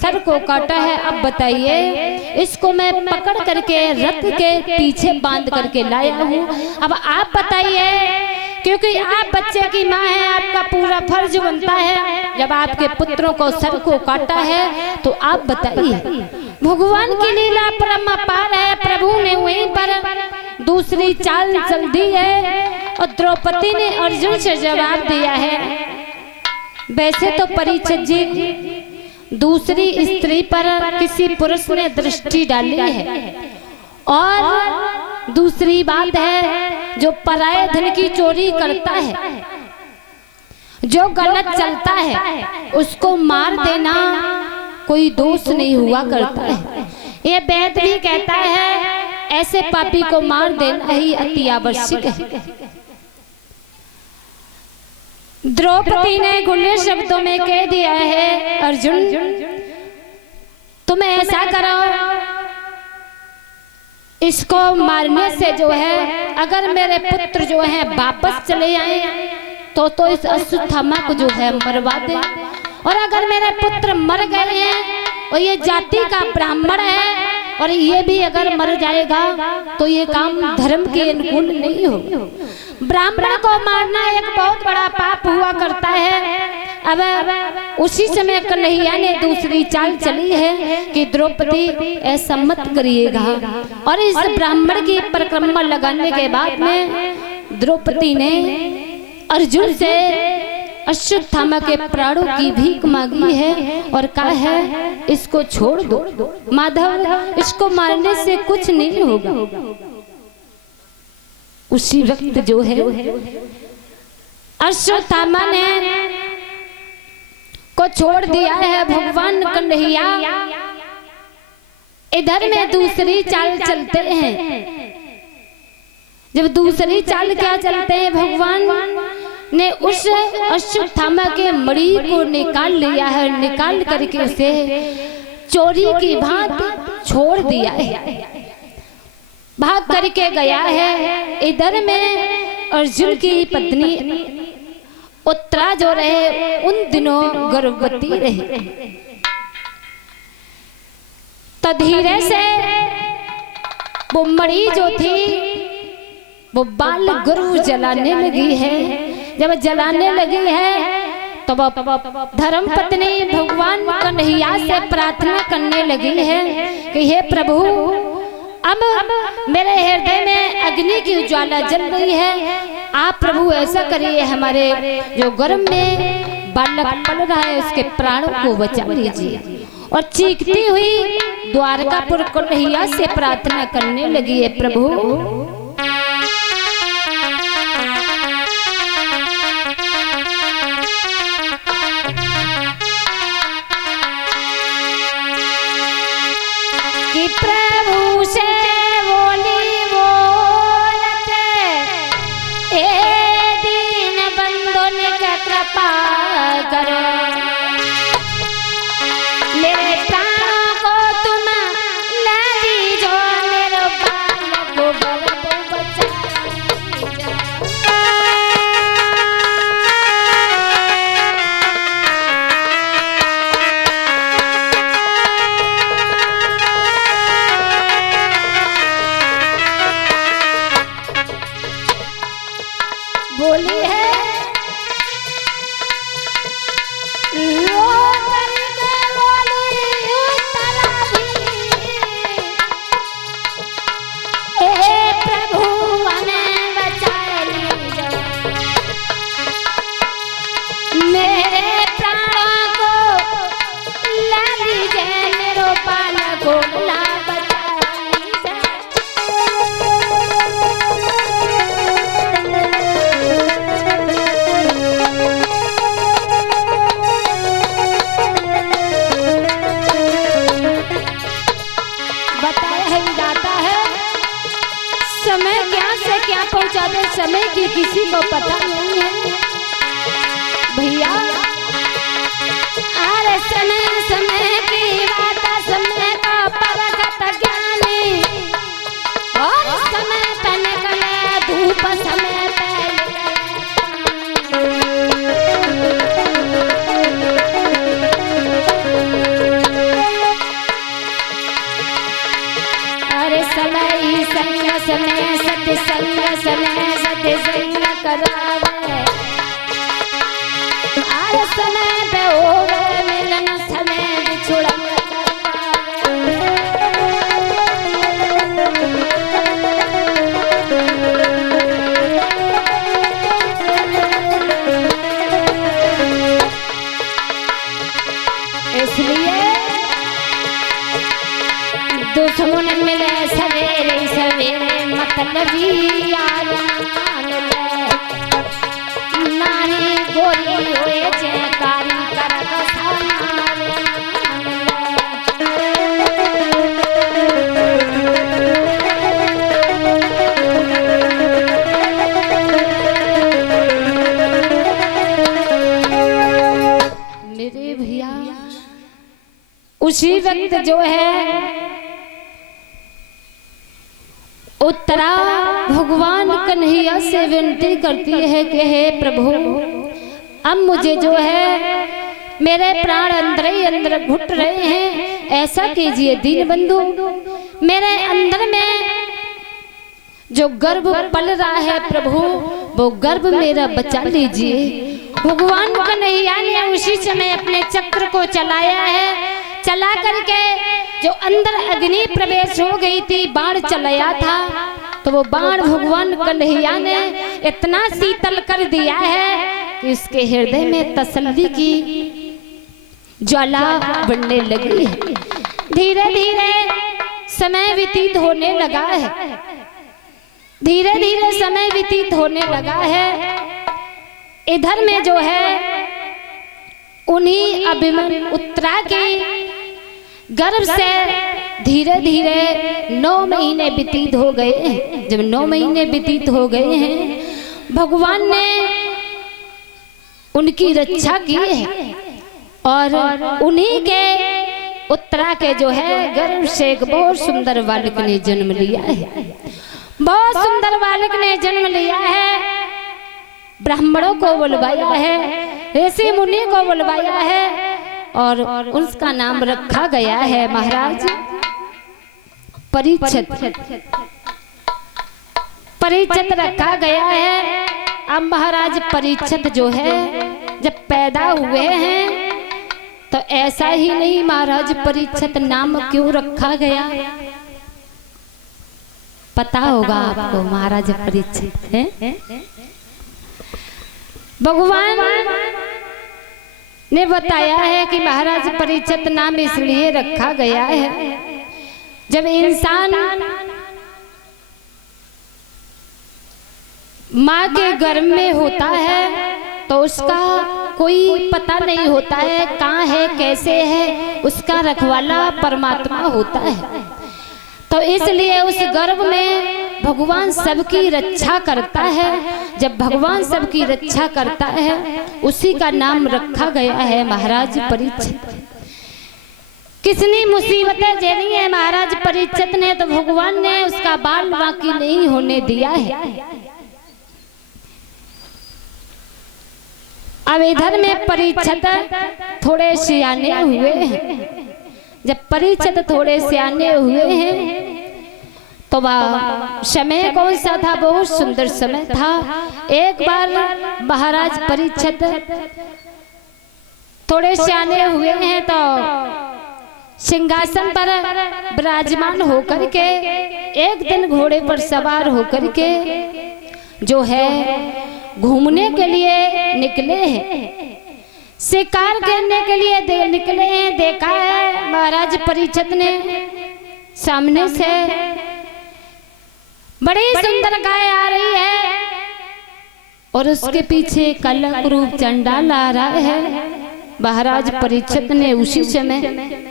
Sir को काटा है। अब बताइए, इसको मैं पकड़ करके रथ के पीछे बांध करके लाया हूँ। अब आप बताइए, क्योंकि आप बच्चे की माँ हैं, आपका पूरा फर्ज बनता है, जब आपके पुत्रों को सर को काटा है तो आप बताइए। भगवान की लीला परम अपार है। प्रभु ने वहीं पर दूसरी चाल चल दी है और द्रौपदी ने अर्जुन से जवाब दिया है। वैसे तो परीक्षित जी, दूसरी स्त्री पर किसी पुरुष ने दृष्टि डाली है, और दूसरी बात है, जो पराये धन की चोरी करता है, जो गलत चलता है, उसको मार देना कोई दोष नहीं हुआ करता है। ये वेद भी कहता है, ऐसे पापी को मार देना ही अति आवश्यक है। द्रौपदी ने खुले शब्दों में कह दिया है, अर्जुन तुम ऐसा करो, इसको मारने से जो है, अगर मेरे पुत्र जो है वापस चले आए तो इस अश्वत्थामा को जो है मरवा दे, और अगर मेरे पुत्र मर गए हैं और ये जाति का ब्राह्मण है और ये भी अगर मर जाएगा तो ये काम धर्म के अनुकूल नहीं हो। ब्राह्मण को मारना एक बहुत बड़ा पाप हुआ करता है। अब उसी समय कन्हैया ने दूसरी चाल चली है कि द्रौपदी ऐसा मत करिएगा, और इस ब्राह्मण की परिक्रमा लगाने के बाद में द्रौपदी ने अर्जुन से अश्वत्थामा के प्राणों की भीख मांगी है और कहा है, इसको छोड़ दो माधव, इसको मारने से कुछ नहीं होगा। उसी वक्त जो है अश्वत्थामा ने को छोड़ दिया है भगवान कन्हैया। इधर में दूसरी चाल चलते हैं। जब दूसरी चाल क्या चलते हैं, भगवान ने उस अश्वत्थामा के मणि को निकाल लिया है, निकाल करके उसे चोरी की भांति छोड़ दिया है, भाग करके गया है। इधर में अर्जुन की पत्नी उत्तरा जो रहे, उन दिनों गर्भवती रही, तो धीरे से वो मणि जो थी वो बाल गर्भ जलाने लगी है। जब जलाने लगी है तो धर्म पत्नी भगवान कन्हैया से प्रार्थना करने लगी है कि हे प्रभु, अब मेरे हृदय में अग्नि की उज्ज्वला जल रही है, आप प्रभु ऐसा करिए, हमारे जो गर्भ में बालक पल रहा है उसके प्राणों को बचा लीजिए। और चीखती हुई द्वारकापुर कन्हैया से प्रार्थना करने लगी है, प्रभु प्रभु से बोली बोलते, ए दीन बंधुन का कृपा करो, मेरे प्राणों को तुम ले लीजो, मेरे बाल को गर्भ बचा लीजो। बोली है लो करके बोली उत्तरा भी, ए प्रभु हमें बचा लीजो, मेरे प्राणों को ला लीजिए, मेरो बाल को ला बचा लीजिए। समय क्या से क्या पहुंचा दे, समय की किसी को पता नहीं है भैया। अरे समय समय की बात, समय का परखत ज्ञानी, और समय पे निकले धूप, समय पे संग समय सत्संग समय सत्संग करावे आर समय पे होवे मिलन समय बिछुड़ा दुश्मन मिले सवेरे सवेरे मतलबी नारी गोरी होए जयकारी करक मेरे भैया उसी वक्त जो है उत्तरा भगवान कन्हैया से विनती करती है कि हे प्रभु अब मुझे जो है मेरे प्राण अंदर ही अंदर घुट रहे हैं, ऐसा कीजिए दीन बंधु मेरे अंदर में जो गर्भ पल रहा है प्रभु वो गर्भ मेरा बचा लीजिए। भगवान कन्हैया ने उसी समय अपने चक्र को चलाया है, चला करके जो अंदर अग्नि प्रवेश हो गई थी बाण चलाया था तो वो बाण भगवान कन्हैया ने इतना शीतल कर दिया है कि उसके हृदय में तसल्ली की ज्वाला बढ़ने लगी है। धीरे धीरे समय व्यतीत होने लगा है, धीरे धीरे समय व्यतीत होने लगा है। इधर में जो है उन्हीं अभिमन्यु उत्तरा की गर्भ से धीरे धीरे 9 महीने व्यतीत हो गए हैं। जब 9 महीने व्यतीत हो गए हैं भगवान ने उनकी रक्षा की है और उन्हीं के उत्तरा के जो है गर्भ से एक बहुत सुंदर बालक ने जन्म लिया है, बहुत सुंदर बालक ने जन्म लिया है। ब्राह्मणों को बुलवाया है, ऋषि मुनि को बुलवाया है और उसका नाम रखा गया है महाराज परीक्षित। परीक्षित रखा गया है। अब महाराज परीक्षित जो है जब पैदा हुए हैं तो ऐसा ही नहीं महाराज परीक्षित नाम क्यों रखा गया पता होगा आपको। महाराज परीक्षित है भगवान ने बताया है कि महाराज परीक्षित नाम इसलिए रखा गया है जब इंसान माँ के गर्भ में होता है तो उसका कोई पता नहीं होता है कहाँ है कैसे है, उसका रखवाला परमात्मा होता है। तो इसलिए उस गर्भ में भगवान सबकी रक्षा करता है। जब भगवान सबकी रक्षा करता है उसी का नाम रखा गया है महाराज परीक्षित। कितनी मुसीबतें झेली है महाराज परीक्षित ने तो भगवान ने उसका बाल बाकी नहीं होने दिया है। अब इधर में परीक्षित थोड़े सियाने हुए हैं। जब परीक्षित थोड़े सियाने हुए हैं तो वह समय कौन सा था, बहुत सुंदर समय था। एक बार महाराज परीक्षित थोड़े सियाने हुए हैं तो सिंहासन पर विराजमान होकर के एक दिन घोड़े पर सवार होकर के जो है घूमने के लिए निकले हैं, शिकार करने के लिए निकले हैं। देखा है महाराज परीक्षित ने सामने से बड़ी सुंदर गाय आ रही है और उसके पीछे कलंक रूप चंडाल आ रहा है। महाराज परीक्षित ने उसी समय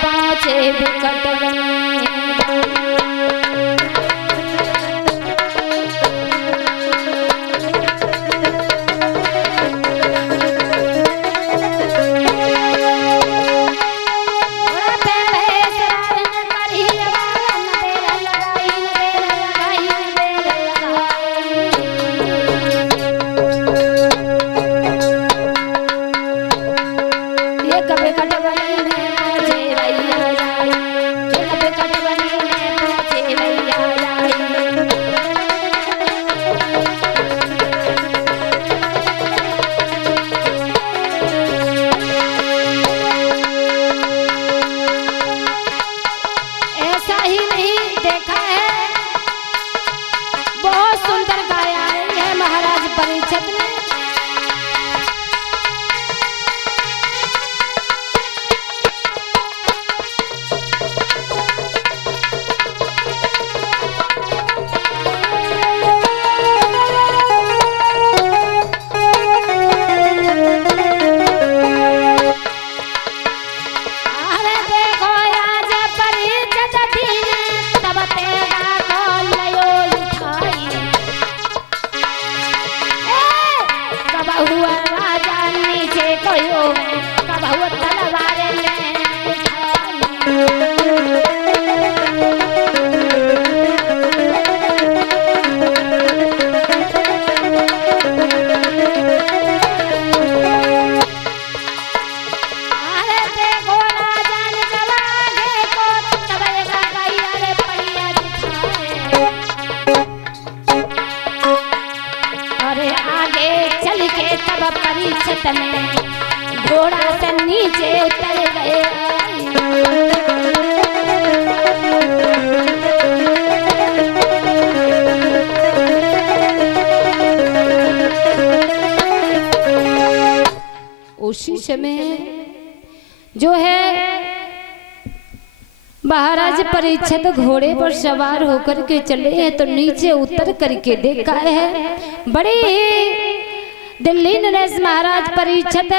पहुंचे विकट बहुत सुंदर गाया है महाराज परीक्षित ने। परीक्षित में घोड़ा से नीचे उतर गए। उसी समय जो है महाराज परीक्षित घोड़े पर सवार होकर के चले हैं तो नीचे उतर करके देखा है बड़े दिल्ली नरेश महाराज परीक्षित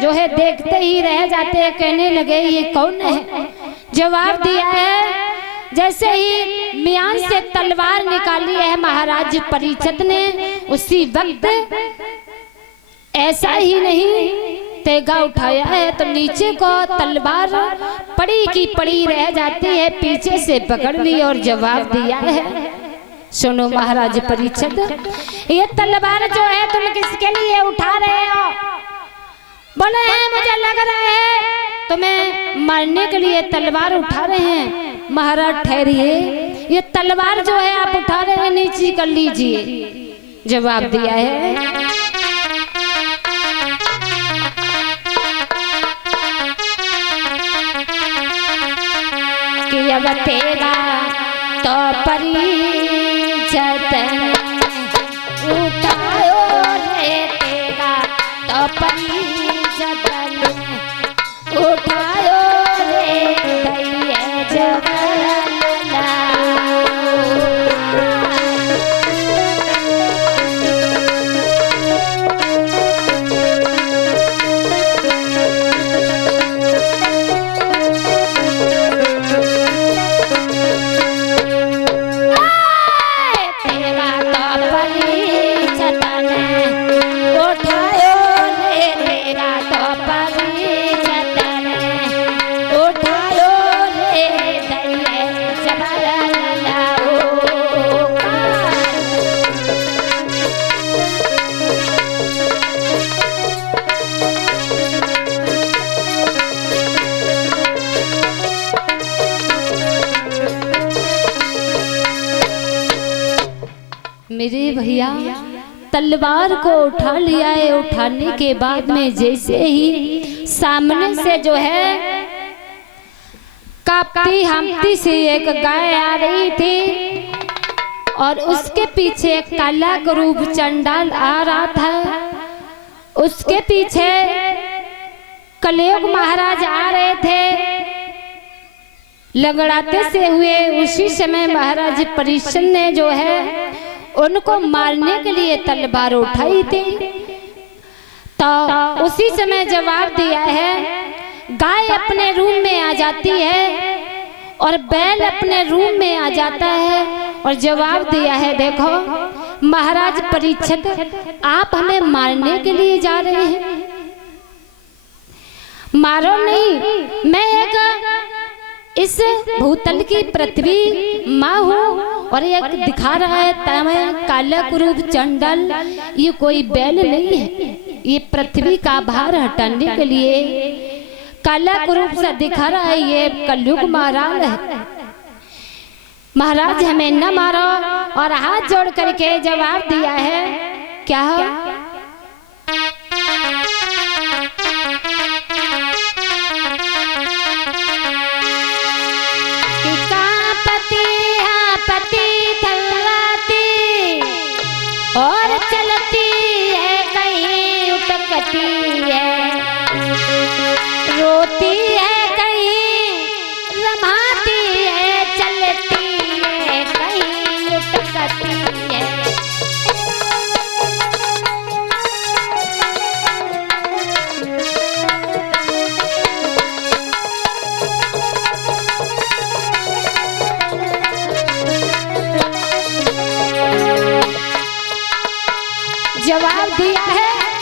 जो है देखते ही रह जाते हैं, कहने लगे ये कौन है। जवाब दिया है जैसे ही म्यान से तलवार निकाली है महाराज परीक्षित ने, उसी वक्त ऐसा ही नहीं तेगा उठाया है तो नीचे को तलवार पड़ी की पड़ी रह जाती है, पीछे से पकड़ ली और जवाब दिया है। सुनो महाराज परीक्षित, ये तलवार जो है तुम किसके लिए उठा रहे हो? बोले हैं मुझे लग रहा है तुम्हें मारने के लिए तलवार उठा रहे हैं। महाराज ठहरिए, ये तलवार जो है आप उठा रहे हैं नीचे कर लीजिए। जवाब दिया है कि अब तेरा तो परीक्षित उठाओ रे, तेरा तो परीक्षित उठाओ रे दैये जवाला। मेरे भैया तलवार को उठा लिया है। उठाने के बाद में जैसे ही सामने से जो है कांपती हांफती से एक गाय आ रही थी और उसके पीछे एक काला करूप चंडाल आ रहा था। उसके पीछे कलयुग महाराज आ रहे थे लगड़ाते से हुए। उसी समय महाराज परीक्षित ने जो है उनको मारने के लिए तलवार उठाई थी। तो उसी समय जवाब दिया है गाय अपने रूम में आ जाती है और बैल अपने रूम में आ जाता है। और जवाब दिया है देखो महाराज परीक्षित आप हमें मारने के लिए जा रहे हैं। मारो नहीं, मैं एक इस भूतल की पृथ्वी माँ हूँ और एक दिखा रहा है तमें काला कुरूप चंडाल, ये कोई बैल नहीं है, ये पृथ्वी का भार हटाने के लिए काला कुरूप सा दिखा रहा है, ये कलयुग महाराज है। महाराज हमें न मारो। और हाथ जोड़ करके जवाब दिया है क्या पति लटकती है, रोती है कहीं रमाती है, चलती है कहीं लटकती है। जवाब दिया है